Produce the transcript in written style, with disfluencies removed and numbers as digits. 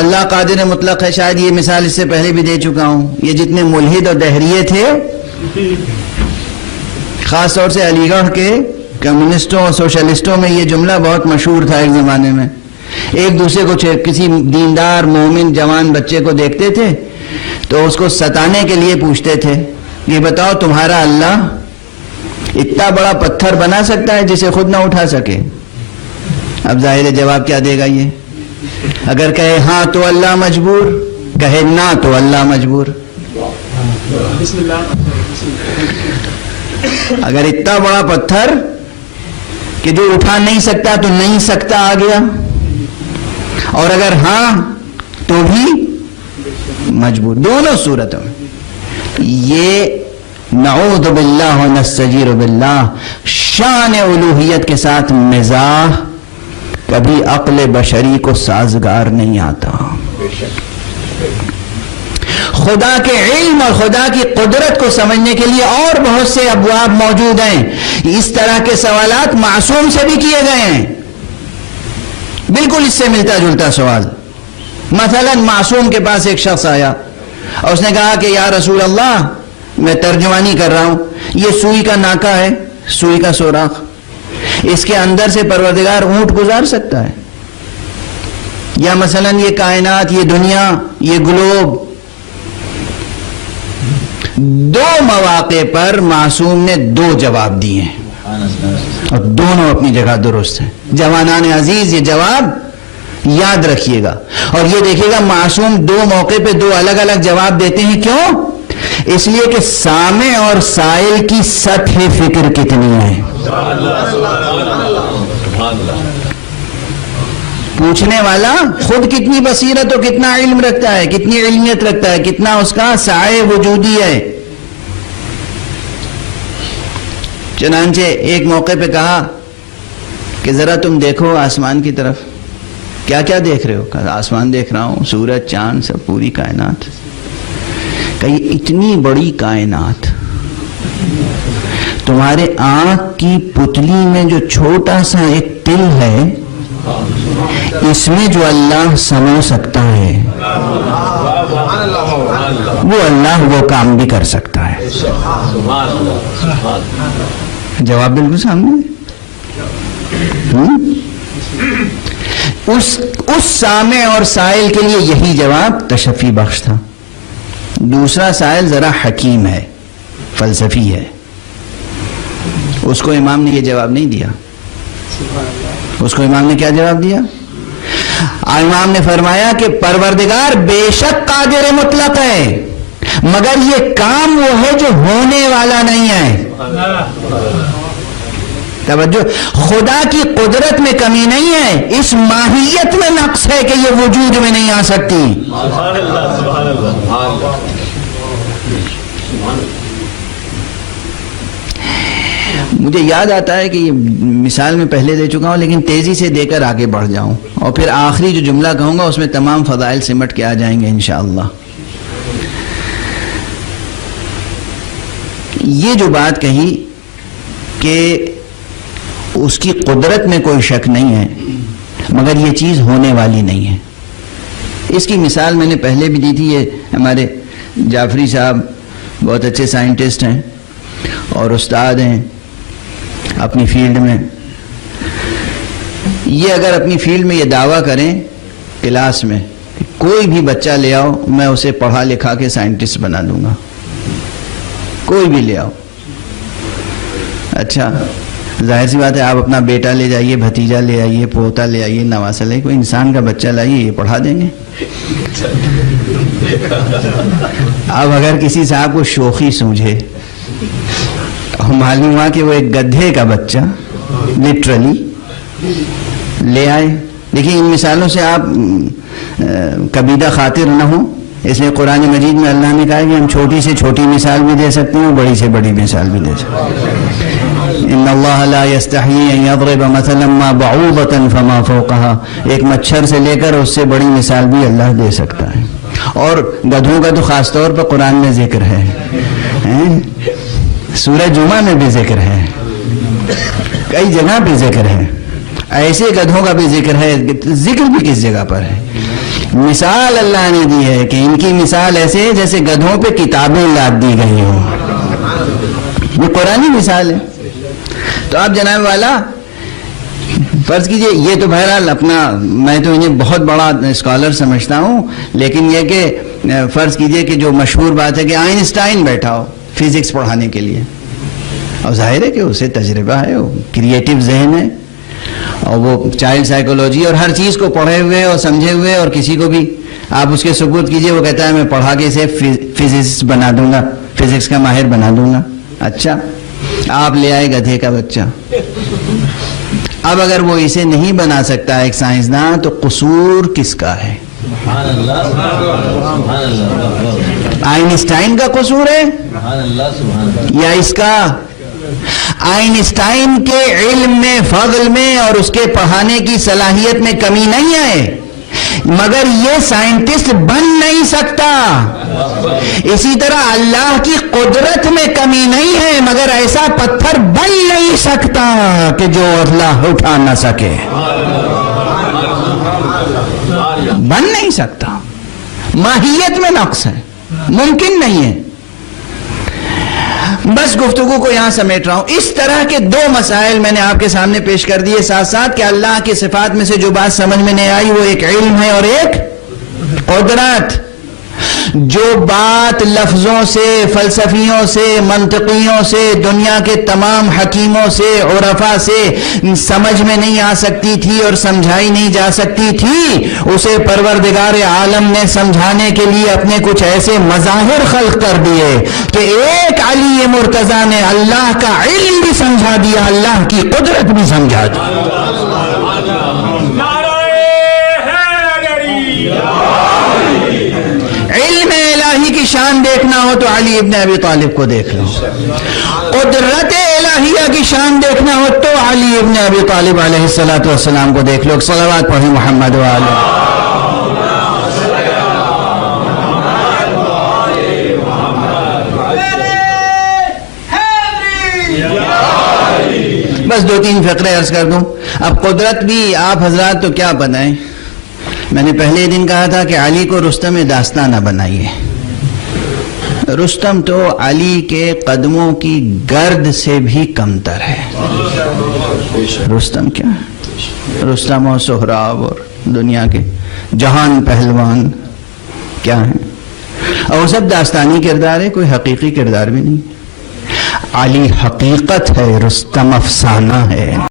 اللہ قادر مطلق ہے. شاید یہ مثال اس سے پہلے بھی دے چکا ہوں. یہ جتنے ملحد اور دہریے تھے، خاص طور سے علی گڑھ کے کمیونسٹوں اور سوشلسٹوں میں یہ جملہ بہت مشہور تھا ایک زمانے میں. ایک دوسرے کو کسی دیندار مومن جوان بچے کو دیکھتے تھے تو اس کو ستانے کے لیے پوچھتے تھے، یہ بتاؤ تمہارا اللہ اتنا بڑا پتھر بنا سکتا ہے جسے خود نہ اٹھا سکے؟ اب ظاہر جواب کیا دے گا یہ؟ اگر کہے ہاں تو اللہ مجبور، کہے نہ تو اللہ مجبور. اگر اتنا بڑا پتھر کہ جو اٹھا نہیں سکتا تو نہیں سکتا آ گیا، اور اگر ہاں تو بھی مجبور. دونوں صورتوں میں یہ نعوذ باللہ و نستجیر باللہ شان الوہیت کے ساتھ مزاح کبھی عقل بشری کو سازگار نہیں آتا. خدا کے علم اور خدا کی قدرت کو سمجھنے کے لیے اور بہت سے ابواب موجود ہیں. اس طرح کے سوالات معصوم سے بھی کیے گئے ہیں. بالکل اس سے ملتا جلتا سوال. مثلا معصوم کے پاس ایک شخص آیا اور اس نے کہا کہ یا رسول اللہ، میں ترجمانی کر رہا ہوں، یہ سوئی کا ناکا ہے، سوئی کا سوراخ، اس کے اندر سے پروردگار اونٹ گزار سکتا ہے؟ یا مثلا یہ کائنات، یہ دنیا، یہ گلوب. دو مواقع پر معصوم نے دو جواب دیے ہیں اور دونوں اپنی جگہ درست ہیں. جوانان عزیز، یہ جواب یاد رکھیے گا اور یہ دیکھیے گا معصوم دو موقع پہ دو الگ الگ جواب دیتے ہیں. کیوں؟ اس لیے کہ سامع اور سائل کی سطح فکر کتنی ہے. پوچھنے والا خود کتنی بصیرت اور کتنا علم رکھتا ہے، کتنی علمیت رکھتا ہے، کتنا اس کا سعی وجودی ہے. چنانچہ ایک موقع پہ کہا کہ ذرا تم دیکھو آسمان کی طرف. کیا کیا دیکھ رہے ہو؟ کہا آسمان دیکھ رہا ہوں، سورج، چاند، سب پوری کائنات. کہ اتنی بڑی کائنات تمہارے آنکھ کی پتلی میں جو چھوٹا سا ایک تل ہے، اس میں جو اللہ سمو سکتا ہے وہ اللہ وہ کام بھی کر سکتا ہے. جواب بالکل سامنے. اس سامع اور سائل کے لیے یہی جواب تشفی بخش تھا. دوسرا سائل ذرا حکیم ہے، فلسفی ہے، اس کو امام نے یہ جواب نہیں دیا. اس کو امام نے کیا جواب دیا؟ امام نے فرمایا کہ پروردگار بے شک قادر مطلق ہے، مگر یہ کام وہ ہے جو ہونے والا نہیں ہے. توجہ، خدا کی قدرت میں کمی نہیں ہے، اس ماہیت میں نقص ہے کہ یہ وجود میں نہیں آ سکتی. مجھے یاد آتا ہے کہ یہ مثال میں پہلے دے چکا ہوں لیکن تیزی سے دے کر آگے بڑھ جاؤں اور پھر آخری جو جملہ کہوں گا اس میں تمام فضائل سمٹ کے آ جائیں گے انشاءاللہ. یہ جو بات کہی کہ اس کی قدرت میں کوئی شک نہیں ہے مگر یہ چیز ہونے والی نہیں ہے، اس کی مثال میں نے پہلے بھی دی تھی. یہ ہمارے جعفری صاحب بہت اچھے سائنٹسٹ ہیں اور استاد ہیں اپنی فیلڈ میں. یہ اگر اپنی فیلڈ میں یہ دعویٰ کریں کلاس میں کہ کوئی بھی بچہ لے آؤ میں اسے پڑھا لکھا کے سائنٹسٹ بنا دوں گا، کوئی بھی لے آؤ. اچھا ظاہر سی بات ہے آپ اپنا بیٹا لے جائیے، بھتیجا لے آئیے، پوتا لے آئیے، نواسا لے، کوئی انسان کا بچہ لائیے، یہ پڑھا دیں گے. اب اگر کسی صاحب کو شوخی سوجھے اور معلوم ہوا کہ وہ ایک گدھے کا بچہ لٹرلی لے آئے. دیکھیے ان مثالوں سے آپ کبیدہ خاطر نہ ہوں، اس لیے قرآن مجید میں اللہ نے کہا کہ ہم چھوٹی سے چھوٹی مثال بھی دے سکتے ہیں، بڑی سے بڑی مثال بھی دے سکتے ہیں. ان اللہ لا یستحیی ان یضرب مثلا ما بعوضۃ فما فوقها، ایک مچھر سے لے کر اس سے بڑی مثال بھی اللہ دے سکتا ہے. اور گدھوں کا تو خاص طور پر قرآن میں ذکر ہے، سورہ جمعہ میں بھی ذکر ہے، کئی جگہ پہ ذکر ہے. ایسے گدھوں کا بھی ذکر ہے، ذکر بھی کس جگہ پر ہے. مثال اللہ نے دی ہے کہ ان کی مثال ایسے ہے جیسے گدھوں پہ کتابیں لاد دی گئی ہوں. یہ قرآنی مثال ہے. تو آپ جناب والا فرض کیجئے، یہ تو بہرحال اپنا، میں تو انہیں بہت بڑا اسکالر سمجھتا ہوں، لیکن یہ کہ فرض کیجئے کہ جو مشہور بات ہے کہ آئنسٹائن بیٹھا ہو فزکس پڑھانے کے لیے، اور ظاہر ہے کہ اسے تجربہ ہے، وہ کریٹیو ذہن ہے، اور وہ چائلڈ سائیکولوجی اور ہر چیز کو پڑھے ہوئے اور سمجھے ہوئے، اور کسی کو بھی آپ اس کے ثبوت کیجئے، وہ کہتا ہے میں پڑھا کے اسے فزکس بنا دوں گا، فزکس کا ماہر بنا دوں گا. اچھا، آپ لے آئے گدھے کا بچہ. اب اگر وہ اسے نہیں بنا سکتا ایک سائنسداں، تو قصور کس کا ہے؟ آئنسٹائن کا قصور ہے یا اس کا؟ آئنسٹائن کے علم میں، فضل میں اور اس کے پڑھانے کی صلاحیت میں کمی نہیں ہے، مگر یہ سائنٹسٹ بن نہیں سکتا. اسی طرح اللہ کی قدرت میں کمی نہیں ہے، مگر ایسا پتھر بن نہیں سکتا کہ جو اللہ اٹھا نہ سکے. بن نہیں سکتا، ماہیت میں نقص ہے، ممکن نہیں ہے. بس گفتگو کو یہاں سمیٹ رہا ہوں. اس طرح کے دو مسائل میں نے آپ کے سامنے پیش کر دیے، ساتھ ساتھ کہ اللہ کی صفات میں سے جو بات سمجھ میں نہیں آئی وہ ایک علم ہے اور ایک قدرت. جو بات لفظوں سے، فلسفیوں سے، منطقیوں سے، دنیا کے تمام حکیموں سے، عرفا سے سمجھ میں نہیں آ سکتی تھی اور سمجھائی نہیں جا سکتی تھی، اسے پروردگار عالم نے سمجھانے کے لیے اپنے کچھ ایسے مظاہر خلق کر دیے کہ ایک علی مرتضیٰ نے اللہ کا علم بھی سمجھا دیا، اللہ کی قدرت بھی سمجھا دی. کی شان دیکھنا ہو تو علی ابن ابی طالب کو دیکھ لو، قدرت الہیہ کی شان دیکھنا ہو تو علی ابن ابی طالب علیہ السلام کو دیکھ لو. صلوات پڑھیں محمد وآلہ. بس دو تین فقرے عرض کر دوں. اب قدرت بھی آپ حضرات تو کیا بنائیں. میں نے پہلے دن کہا تھا کہ علی کو رستم داستان نہ بنائیے. رستم تو علی کے قدموں کی گرد سے بھی کمتر ہے. رستم کیا ہے؟ رستم اور سہراب اور دنیا کے جہان پہلوان کیا ہیں، اور سب داستانی کردار ہے، کوئی حقیقی کردار بھی نہیں. علی حقیقت ہے، رستم افسانہ ہے.